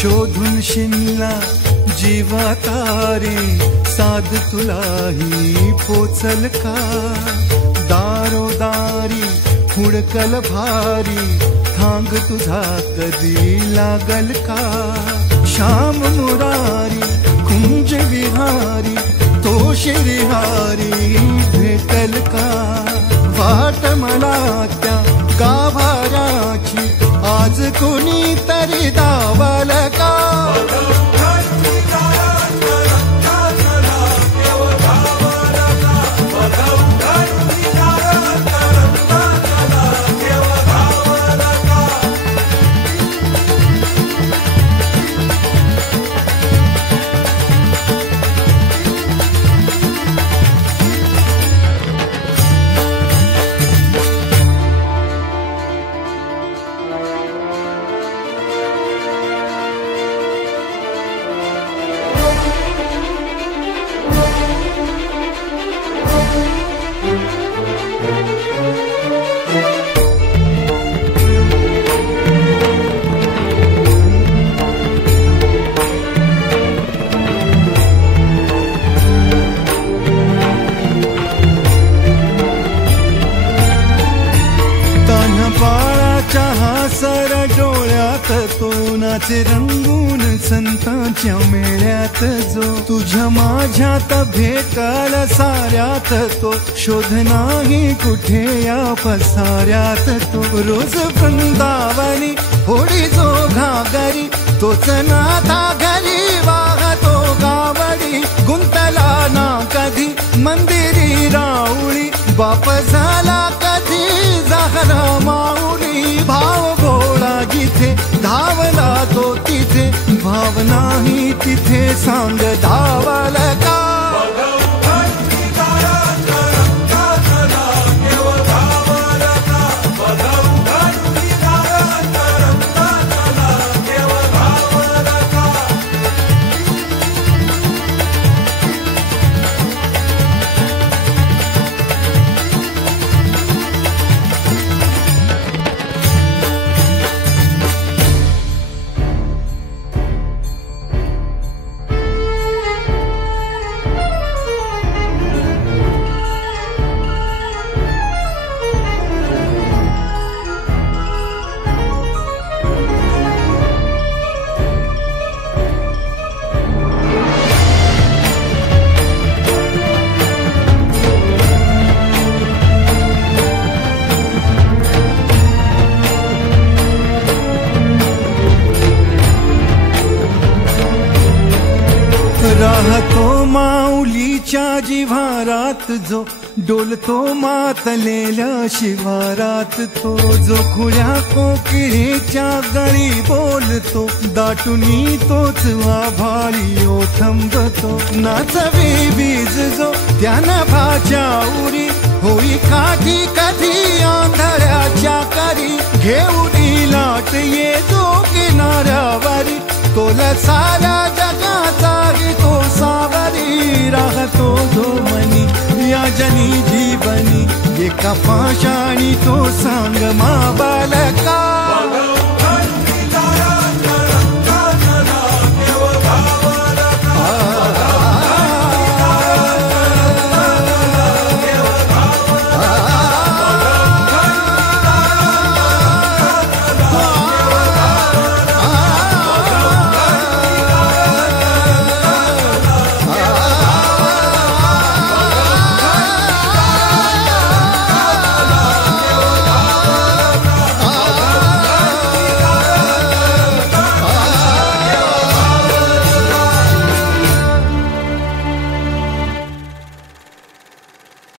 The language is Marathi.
शोधून शिनला जीवा तारी, साध तुलाही पोचल का? दारोदारी हुडकल भारी, थांग तुझा कधी लागल का? श्याम मुरारी कुंज विहारी, तो श्रीहारी भेटल का? वाट मला त्या गाभाऱ्याची, आज कोणी तरी दावल का? सर डोळ्यात तो नाचे रंगून संतांच्या मेळ्यात, जो तुझ्या माझ्यात भेटल साऱ्यात, तो शोध नाही कुठे या पसाऱ्यात. तो रोज वृंदावनी होडी जो घागरी, तोच नाथा घरी वाहतो गावडी. गुंतला ना कधी मंदिरी राऊळी, बाप झाला कधी झाला माऊली. भाव भोळा जिथे धावला तो तिथे, भाव नाही तिथे सांग धावल का? राहतो माऊलीच्या जिव्हारात, जो डोलतो मातलेल्या शिवारात. तो जो खुल्या कोकिळेच्या गळी बोलतो, दाटुनी तोच आभाळी ओथंबतो. नाचवे बीज जो त्या नभाच्या उरी, होई काठी कधी आंधळ्याच्या करी. घेऊन लाट येतो किनाऱ्यावरी, तोला साऱ्या जगाचा तो सावरी. राहतो जो मनी या जनी जीवनी, एका पाशाणी तो सांग मा बालका.